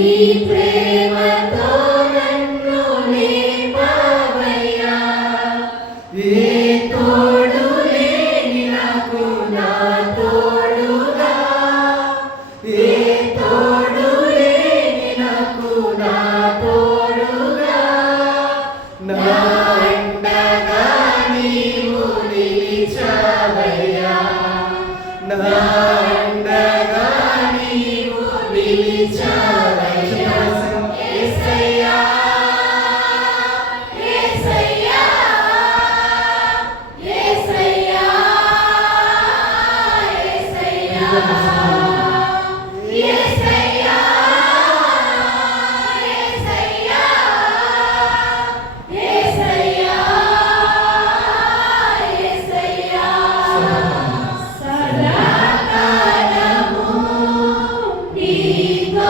నీ ప్రేమతో నన్ను నింపవయ్యా. ఏ తోడు లేని నాకు నా తోడుగా, ఏ తోడు లేని నాకు నా తోడుగా, నా అండగా నీవు నిలిచావయ్యా. నా అండగా నీవు నిలిచావయ్యా. యేసయ్యా, యేసయ్యా, యేసయ్యా, యేసయ్యా, యేసయ్యా, యేసయ్యా, యేసయ్యా, యేసయ్యా. సదాకాలము నీతో